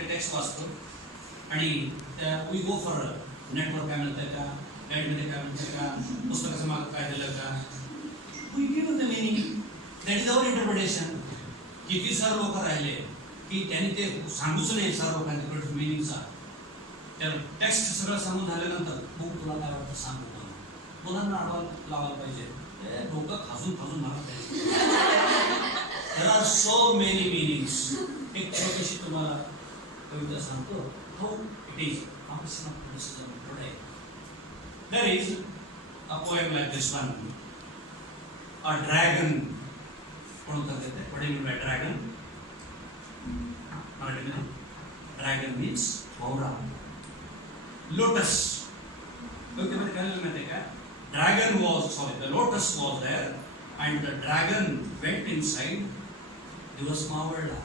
ते टेक्स्ट वाचतो आणि त्या वी गो फॉर नेटवर्क काय म्हणतात का, गाईडमध्ये काय म्हणतात का, पुस्तकाचं मागं काय दिलं का, we give the meaning. That is our interpretation. किती सर लोक राहिले की त्यांनी ते सांगूच नाही सर लोकांनी मिनिंगचा. त्या टेक्स्ट सगळं सांगून झाल्यानंतर मग तुला काय वाटतं सांगू मुलांना आडवा लावायला पाहिजे. डोकं खाजून खाजून मला पाहिजे. There are so many meanings. एक छोटीशी तुम्हाला कविता सांगतो. How it is option of criticism today. There is a poem like this one. A dragon कोण करते ते पडेल बाय ड्रॅगन. मराठीमध्ये ड्रॅगन मीन्स भोवरा. लोटस कवितेमध्ये काय लिहिलं माहिती आहे का, the lotus was there and the dragon went inside. दिवस मावळला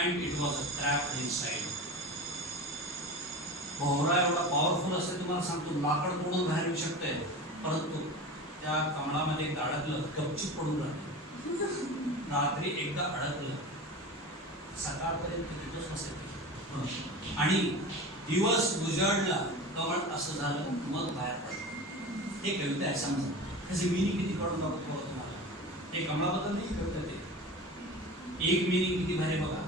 and it was trapped inside. भोवरा एवढा पॉवरफुल असते तुम्हाला सांगतो, लाकड तोडून बाहेर येऊ शकते, परंतु त्या कमळामध्ये एकदा अडकलं गपचूप पडून राहते. रात्री एकदा अडकलं सकाळपर्यंत तिथंच नसेल आणि दिवस उजळला कमळ असं झालं मग बाहेर पडलं. हे कविता आहे. समजा त्याची मिनिंग किती कळून बघतो तुम्हाला. हे कमळाबद्दल नाही कविता ते. एक मिनिंग किती भारी बघा.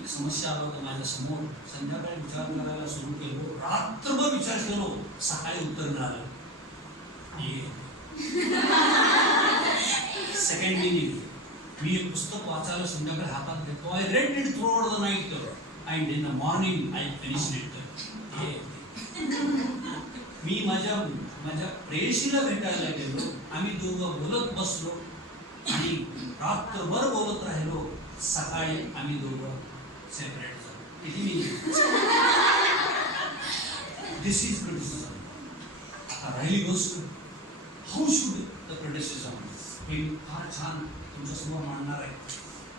एक समस्या आलं होतं माझ्या समोर, संध्याकाळी विचार करायला सुरू केलो, रात्रभर विचार केलो, सकाळी उत्तर मिळालं. Second meaning. मी एक पुस्तक वाचायला संध्याकाळी हातात घेतो. I read it throughout the night and in the morning I finished it. मी माझ्या प्रेयसीला भेटायला गेलो. आम्ही दोघं बोलत बसलो आणि रात्रभर बोलत राहिलो. सकाळी आम्ही दोघं सेपरेट झालो. किती मिनिंग. This is criticism. आता राहिली गोष्ट हाऊ शुड द क्रिटिसिझम. हे फार छान तुमच्यासमोर मांडणार आहे.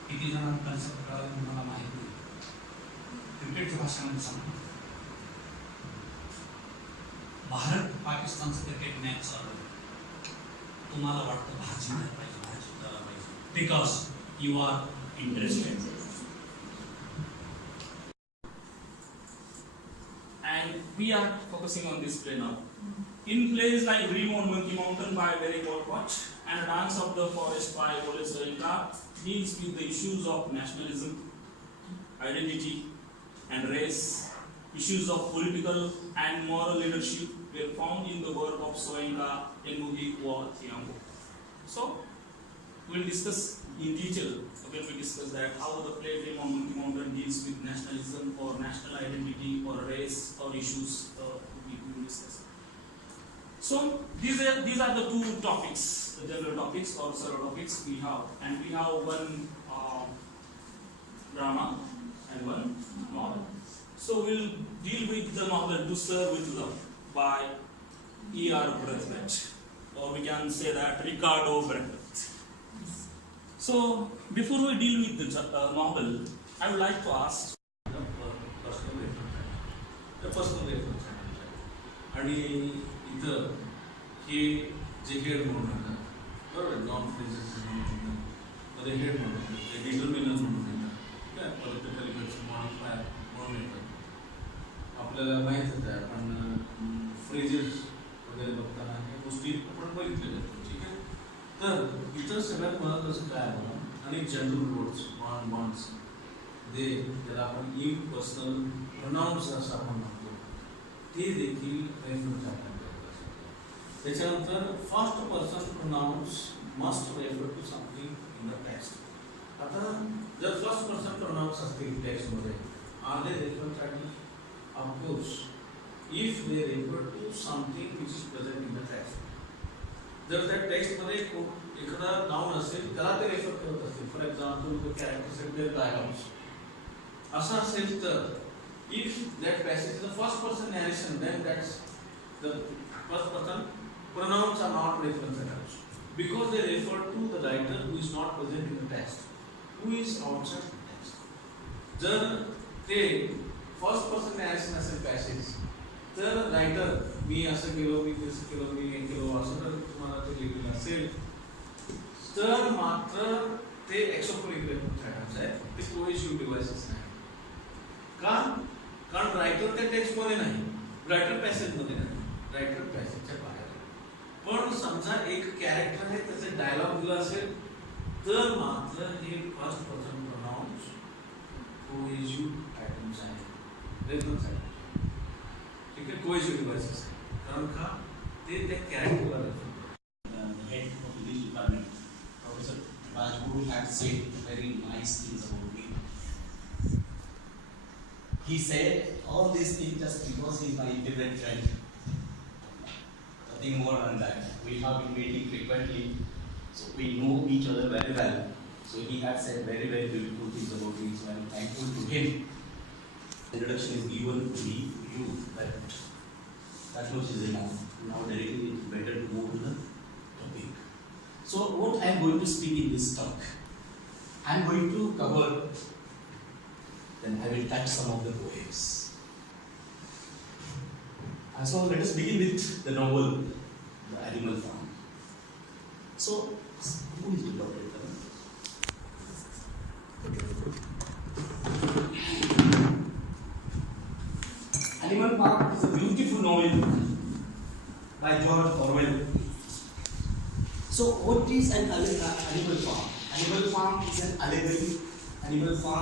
किती जणांना कन्सेप्ट कळाला मला माहिती नाही. क्रिकेटच्या भाषेमध्ये सांगतो, भारत पाकिस्तानचं क्रिकेट मॅच चालू आहे. तुम्हाला वाटतं भाजी नाही पाहिजे, भाजी द्यायला पाहिजे, because you are interested. And we are focusing on this play now. In plays like Dream on Monkey Mountain by Barry Walcott and Dance of the Forest by Ole Soyinka deals with the issues of nationalism, identity, and race. Issues of political and moral leadership were found in the work of Soyinka, Ngugi wa Thiong'o. So, we'll discuss in detail when we discuss that how the play Dream on Monkey Mountain deals with nationalism or national identity or race or issues we will discuss. So, these are the two topics, the general topics or several topics we have, and we have one drama and one novel. So we'll deal with the novel To Serve with Love by E.R. Dept, or we can say that Ricardo Dept. So before we deal with the novel, I would like to ask personal reference. आणि इथं हे जे हेड म्हणून म्हणतात बरोबर, non phrases मध्ये हेड म्हणून म्हणतात, डिटर्मिनर म्हणून म्हणतात काय, परत ते पलीकडचं मॉडिफायर म्हणून येतात. आपल्याला माहीतच आहे, आपण फ्रेजेस वगैरे बघताना ह्या गोष्टी आपण बघितलेल्या आहेत. ठीक आहे. तर इतर सगळ्यात महत्त्वाचं काय आहे, आणि जनरल वर्ड्स बॉन्ड्स दे ज्याला आपण इम्पर्सनल प्रोनाउन्स असं आपण म्हणतो, ते देखील रेफरन्स आपण त्याच्यानंतर first person pronouns must refer to something in the text. आता जर फर्स्ट पर्सन प्रोनाउन्स असतील टेक्स्टमध्ये, आर दे रेफरन्ससाठी of course if they refer to something which is present in the text. जर त्या टेक्स्टमध्ये एखादा नाउन असेल त्याला ते रेफर करत असतील, for example the characters their dialogues असं असेल तर if that passage is the first person narration, then that's the first person pronouns are not reference attached because they refer to the writer who is not present in the text, who is outside the text. जर ते first person narration असेल passage तर writer मी असं केलो, मी तसं केलो, मी हे केलो असं जर तुम्हाला ते लिहिलेलं असेल तर मात्र ते extracurricular reference आहे, ते कोणीच युटिलाइज नाही. का? कारण रायटर त्या टेक्स्टमध्ये नाही, रायटर पॅसेजमध्ये नाही, रायटर पॅसेजच्या बाहेर आहे. पण समजा एक कॅरेक्टर आहे, त्याचे डायलॉग दिला असेल तर मात्र हे first person pronouns cohesive patterns आहे, रेफरन्स आहे. ठीक आहे, कोहेसिव्ह डिव्हाइसेस आहे. कारण का? ते त्या कॅरेक्टरला refer the head of the department, Professor Rajguru, had said very nice things about me. He said all these things just because he is my favorite friend. Nothing more than that. We have been meeting frequently, so we know each other very well. So he had said very, very beautiful things about me, so I am thankful to him. The introduction is given to me, to you, but that much is enough. Now directly it's better to move to the topic. So what I am going to speak in this talk, I am going to cover, then I will touch some of the poems. And so let us begin with the novel, The Animal Farm. So, who is the Dr. Animal Farm is a beautiful novel by George Orwell. So, what is an animal farm? Animal farm is an allegory. Animal farm